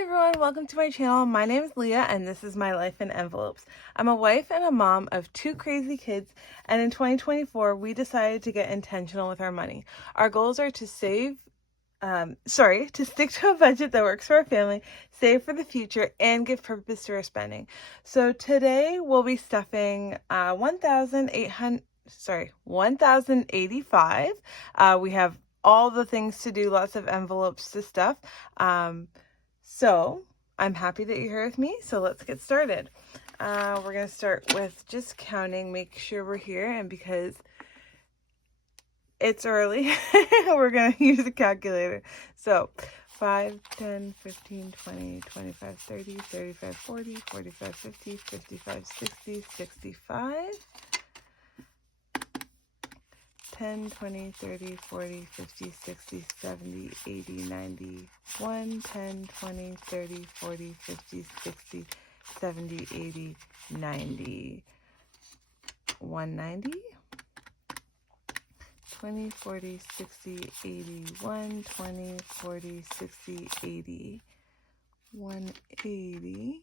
Hi everyone, welcome to my channel. My name is Leah and this is my life in envelopes. I'm a wife and a mom of two crazy kids, and in 2024 we decided to get intentional with our money. Our goals are to stick to a budget that works for our family, save for the future, and give purpose to our spending. So today we'll be stuffing 1,085. We have all the things to do, lots of envelopes to stuff. So I'm happy that you're here with me. So let's get started. We're going to start with just counting, make sure we're here. And because it's early, we're going to use a calculator. So 5, 10, 15, 20, 25, 30, 35, 40, 45, 50, 55, 60, 65. 10, 20, 30, 40, 50, 60, 70, 80, 90, 1, 10, 20, 30, 40, 50, 60, 70, 80, 90, 190, 20, 40, 60, 80, 120, 40, 60, 80, 180,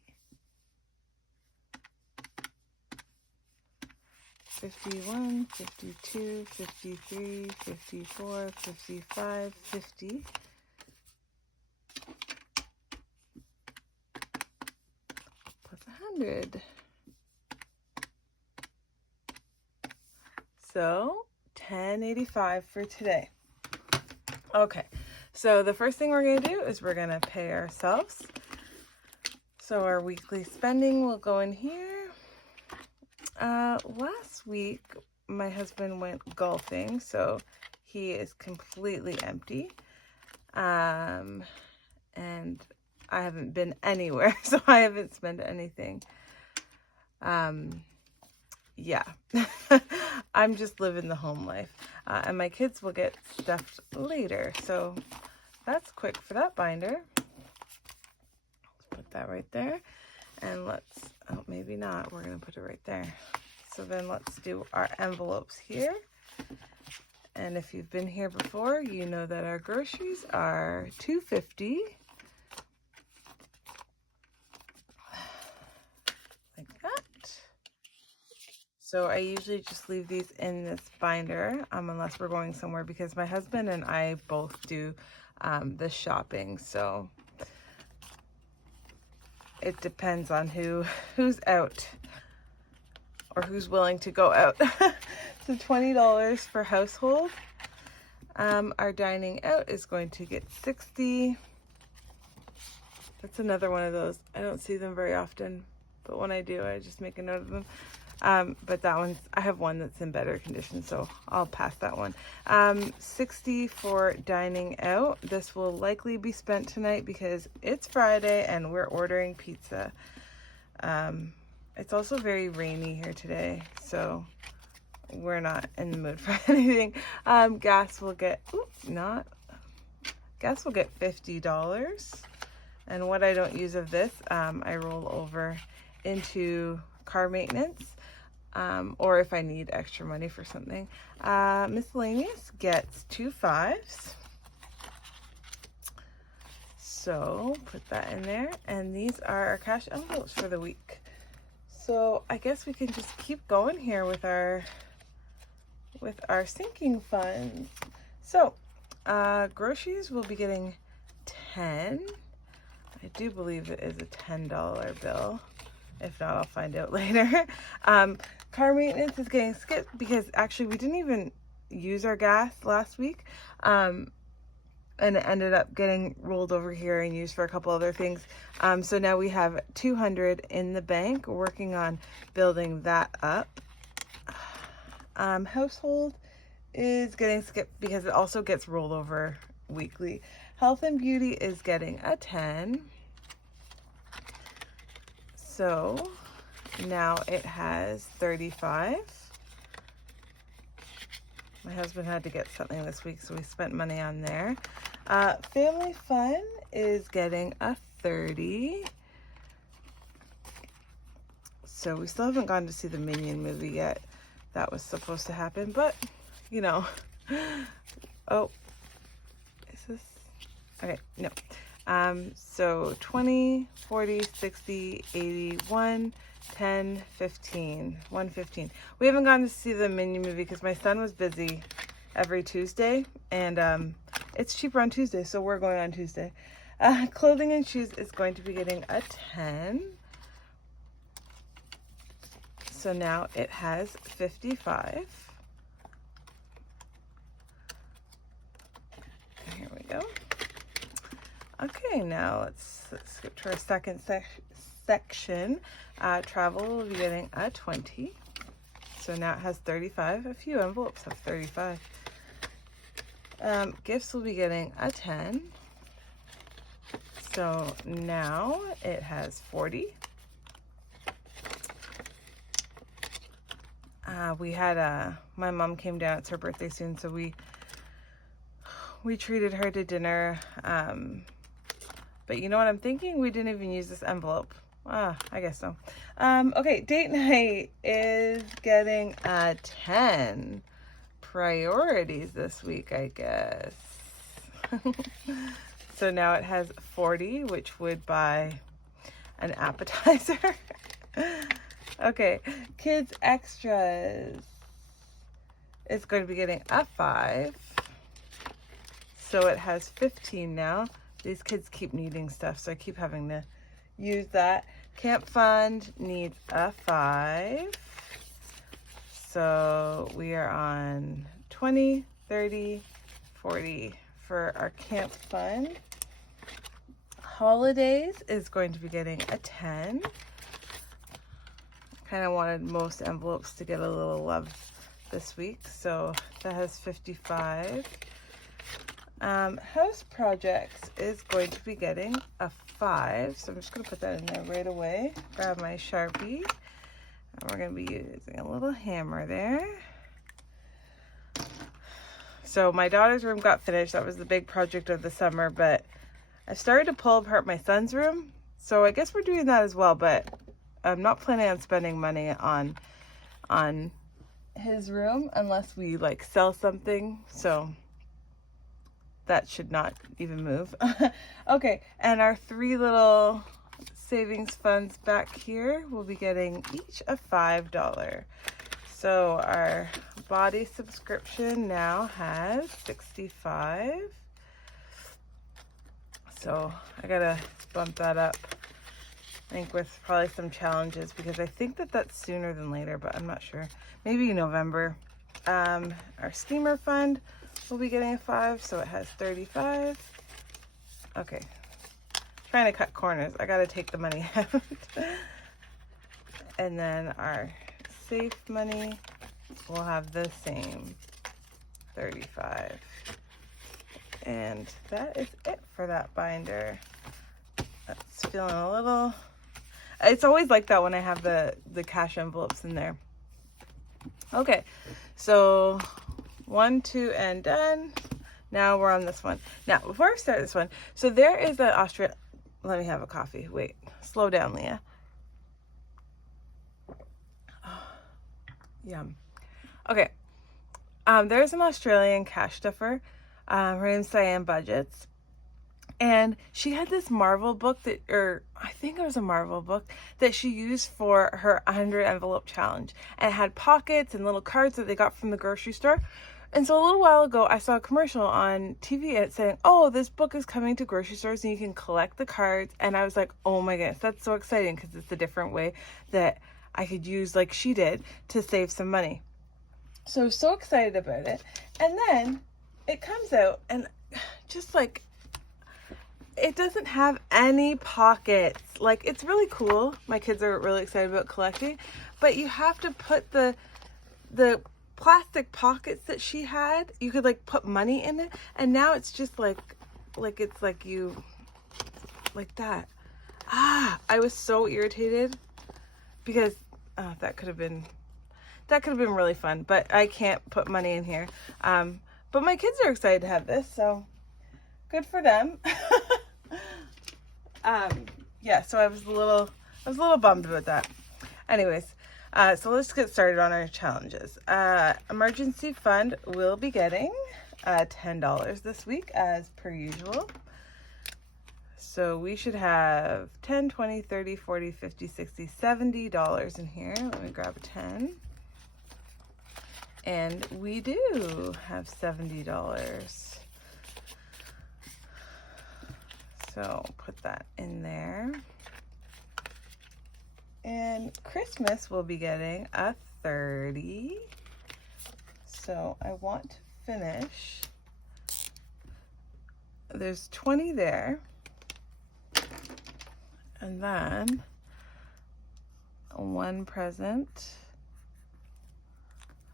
51, 52, 53, 54, 55, 50, 100. So 1085 for today. Okay, so the first thing we're going to do is we're going to pay ourselves. So our weekly spending will go in here. Last week, my husband went golfing, so he is completely empty. And I haven't been anywhere, so I haven't spent anything. Yeah, I'm just living the home life. And my kids will get stuffed later, so that's quick for that binder. Let's put that right there. And let's, oh, maybe not. We're going to put it right there. So then let's do our envelopes here. And if you've been here before, you know that our groceries are $2.50. Like that. So I usually just leave these in this binder, unless we're going somewhere, because my husband and I both do the shopping. So it depends on who's out or who's willing to go out. So $20 for household. Our dining out is going to get $60. That's another one of those. I don't see them very often, but when I do, I just make a note of them. But that one's, I have one that's in better condition, so I'll pass that one. 60 for dining out. This will likely be spent tonight because it's Friday and we're ordering pizza. It's also very rainy here today, so we're not in the mood for anything. Gas will get, gas will get $50. And what I don't use of this, I roll over into car maintenance. Or if I need extra money for something. Miscellaneous gets 2 5s. So put that in there. And these are our cash envelopes for the week. So I guess we can just keep going here with our sinking funds. So groceries will be getting 10. I do believe it is a $10 bill. If not, I'll find out later. Car maintenance is getting skipped because actually we didn't even use our gas last week. And it ended up getting rolled over here and used for a couple other things. So now we have 200 in the bank. We're working on building that up. Household is getting skipped because it also gets rolled over weekly. Health and beauty is getting a 10. So now it has 35. My husband had to get something this week, so we spent money on there. Family fun is getting a 30. So we still haven't gone to see the Minion movie yet. That was supposed to happen, but you know. Oh, is this? Okay, no. So 20, 40, 60, 80, 1, 10, 15, 115. We haven't gone to see the Minion movie because my son was busy every Tuesday, and it's cheaper on Tuesday, so we're going on Tuesday. Clothing and shoes is going to be getting a 10. So now it has 55. Here we go. Okay, now let's skip to our second section. Travel will be getting a 20. So now it has 35. A few envelopes have 35. Gifts will be getting a 10. So now it has 40. We had my mom came down. It's her birthday soon, so we treated her to dinner. But you know what I'm thinking? We didn't even use this envelope. I guess so. Okay, date night is getting a 10. Priorities this week, I guess. So now it has 40, which would buy an appetizer. Okay, kids extras is going to be getting a 5. So it has 15 now. These kids keep needing stuff, so I keep having to use that. Camp fund needs a 5. So we are on 20, 30, 40 for our camp fund. Holidays is going to be getting a 10. Kind of wanted most envelopes to get a little love this week, so that has 55. House projects is going to be getting a 5, so I'm just going to put that in there right away. Grab my Sharpie, and we're going to be using a little hammer there. So my daughter's room got finished. That was the big project of the summer, but I started to pull apart my son's room, so I guess we're doing that as well, but I'm not planning on spending money on his room unless we like sell something, so that should not even move. Okay, and our 3 little savings funds back here will be getting each a $5. So our body subscription now has 65. So I gotta bump that up, I think, with probably some challenges, because I think that that's sooner than later, but I'm not sure. Maybe November. Our steamer fund will be getting a 5, so it has 35. Okay, trying to cut corners. I gotta take the money out. And then our safe money will have the same 35. And that is it for that binder. It's feeling a little, it's always like that when I have the cash envelopes in there. Okay, so 1, 2, and done. Now we're on this one. Now, before I start this one, so there is an Australian, let me have a coffee. Wait, slow down, Leah. Oh, yum. Okay, there's an Australian cash stuffer. Her name's Cyan Budgets. And she had this Marvel book that, or I think it was a Marvel book that she used for her 100 envelope challenge. And it had pockets and little cards that they got from the grocery store. And so a little while ago, I saw a commercial on TV and it's saying, oh, this book is coming to grocery stores and you can collect the cards. And I was like, oh my goodness, that's so exciting, because it's a different way that I could use, like she did, to save some money. So excited about it. And then it comes out and just like, it doesn't have any pockets. Like, it's really cool. My kids are really excited about collecting, but you have to put the plastic pockets that she had, you could like put money in it, and now it's just like it's like you, like that. I was so irritated because that could have been really fun, but I can't put money in here. But my kids are excited to have this, so good for them. Yeah, so I was a little bummed about that. Anyways, so let's get started on our challenges. Emergency fund will be getting $10 this week, as per usual. So we should have 10, 20, 30, 40, 50, 60, $70 in here. Let me grab a 10. And we do have $70. So put that in there. And Christmas will be getting a 30. So I want to finish. There's 20 there. And then one present.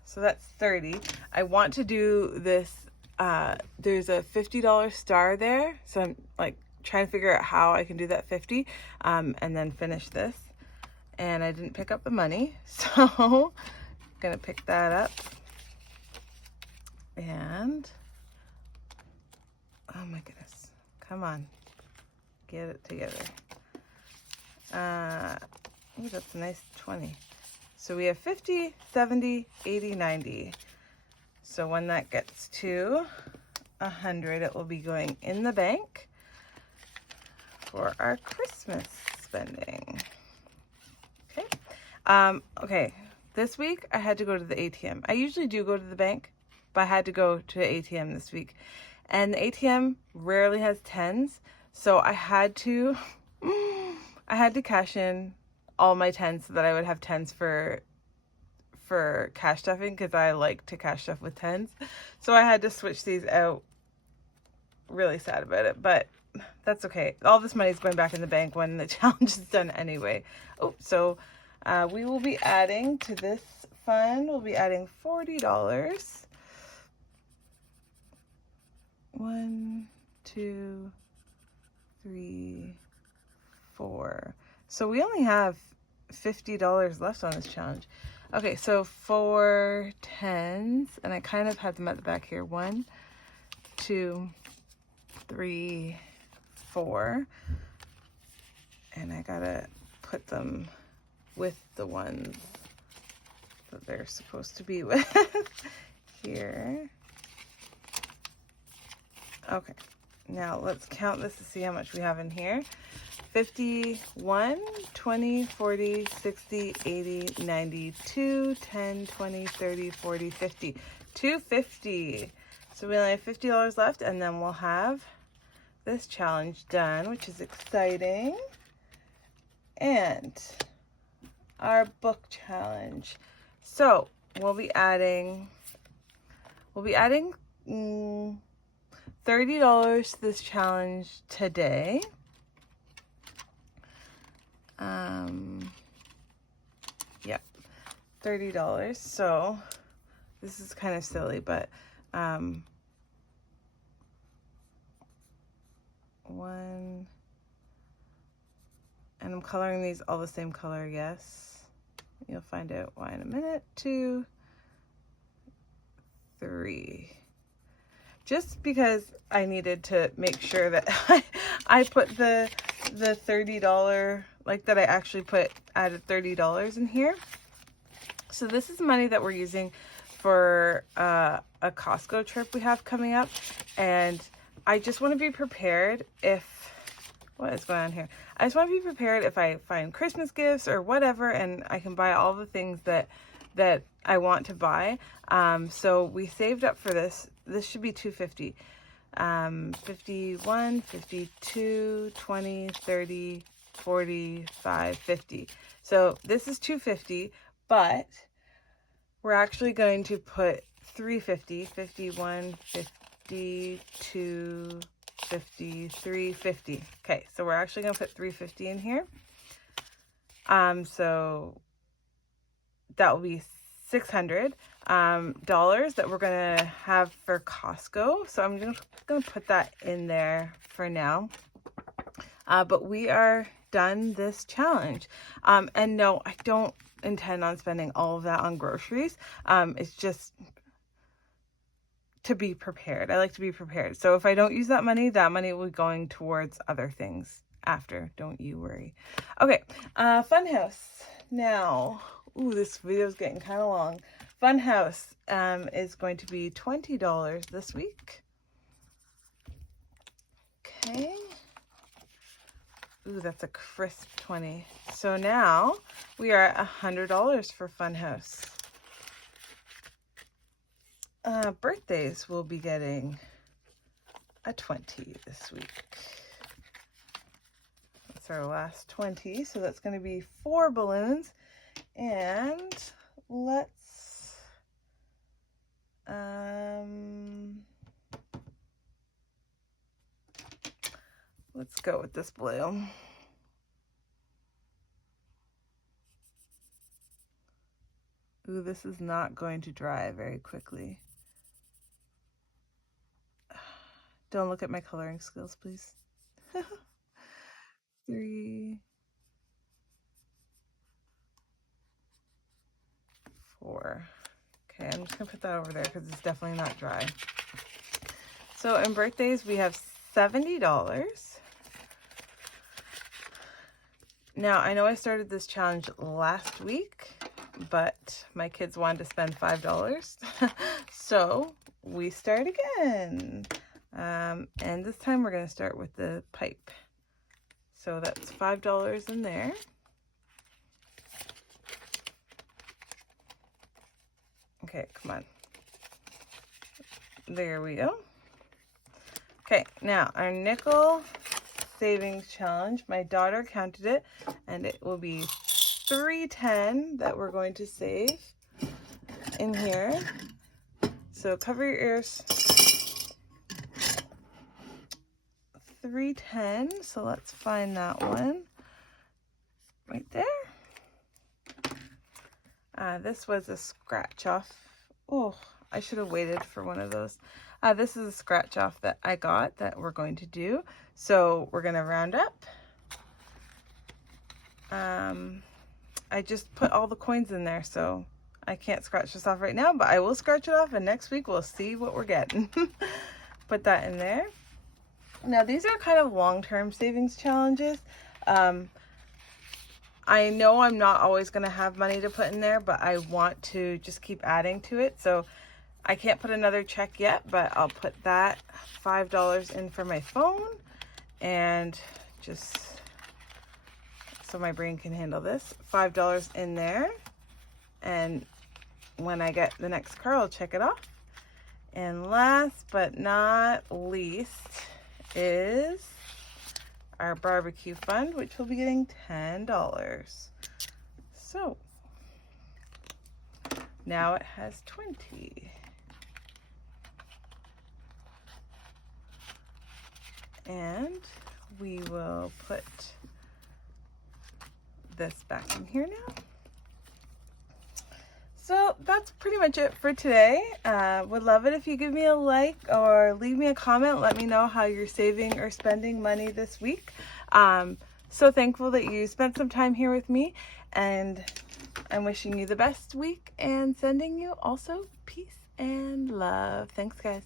So that's 30. I want to do this. There's a $50 star there. So I'm like trying to figure out how I can do that 50 and then finish this. And I didn't pick up the money. So I'm going to pick that up. And oh my goodness. Come on. Get it together. Ooh, that's a nice 20. So we have 50, 70, 80, 90. So when that gets to 100, it will be going in the bank for our Christmas spending. Okay. Okay. This week I had to go to the ATM. I usually do go to the bank, but I had to go to the ATM this week. And the ATM rarely has tens, so I had to cash in all my tens so that I would have tens for cash stuffing, because I like to cash stuff with tens. So I had to switch these out. Really sad about it, but that's okay. All this money is going back in the bank when the challenge is done anyway. Oh, so we will be adding to this fund, we'll be adding $40. 1, 2, 3, 4. So we only have $50 left on this challenge. Okay, so 4 tens, and I kind of had them at the back here. 1, 2, 3, 4. And I gotta put them with the ones that they're supposed to be with here. Okay, now let's count this to see how much we have in here. 51, 20, 40, 60, 80, 92, 10, 20, 30, 40, 50. 250. So we only have $50 left, and then we'll have this challenge done, which is exciting. And our book challenge. So we'll be adding $30 to this challenge today. Yeah, $30. So this is kind of silly, but one, and I'm coloring these all the same color. Yes, you'll find out why in a minute. 2, 3. Just because I needed to make sure that I put the $30, like that I actually added $30 in here. So this is money that we're using for a Costco trip we have coming up. And I just want to be prepared what is going on here? I just want to be prepared if I find Christmas gifts or whatever, and I can buy all the things that I want to buy. So we saved up for this. This should be $250. 51, 52, 20, 30, 45, 50. So this is $250, but we're actually going to put $350, 51, 52, 53, 50. Okay, so we're actually going to put $350 in here. So that will be $600 that we're gonna have for Costco. So I'm just gonna put that in there for now. But we are done this challenge. And no, I don't intend on spending all of that on groceries. It's just to be prepared. I like to be prepared. So if I don't use that money will be going towards other things after. Don't you worry. Okay, Funhouse. Now, ooh, this video is getting kind of long. Funhouse is going to be $20 this week. Okay. Ooh, that's a crisp 20. So now we are at $100 for Funhouse. Birthdays will be getting a 20 this week. That's our last 20. So that's going to be 4 balloons. And let's go with this blue. Ooh, this is not going to dry very quickly. Don't look at my coloring skills, please. 3, 4. Okay, I'm just gonna put that over there because it's definitely not dry. So in birthdays, we have $70. Now, I know I started this challenge last week, but my kids wanted to spend $5. So we start again. And this time we're going to start with the pipe. So that's $5 in there. Okay, come on. There we go. Okay, now our nickel savings challenge. My daughter counted it, and it will be $3.10 that we're going to save in here. So cover your ears. $3.10. So let's find that one right there. This was a scratch off. Oh, I should have waited for one of those. This is a scratch off that I got that we're going to do. So we're going to round up. I just put all the coins in there, so I can't scratch this off right now, but I will scratch it off, and next week we'll see what we're getting. Put that in there. Now, these are kind of long-term savings challenges. I know I'm not always going to have money to put in there, but I want to just keep adding to it. So I can't put another check yet, but I'll put that $5 in for my phone, and just so my brain can handle this, $5 in there. And when I get the next car, I'll check it off. And last but not least is our barbecue fund, which will be getting $10. So now it has 20. And we will put this back in here now. So that's pretty much it for today. Would love it if you give me a like or leave me a comment. Let me know how you're saving or spending money this week. So thankful that you spent some time here with me, and I'm wishing you the best week and sending you also peace and love. Thanks, guys.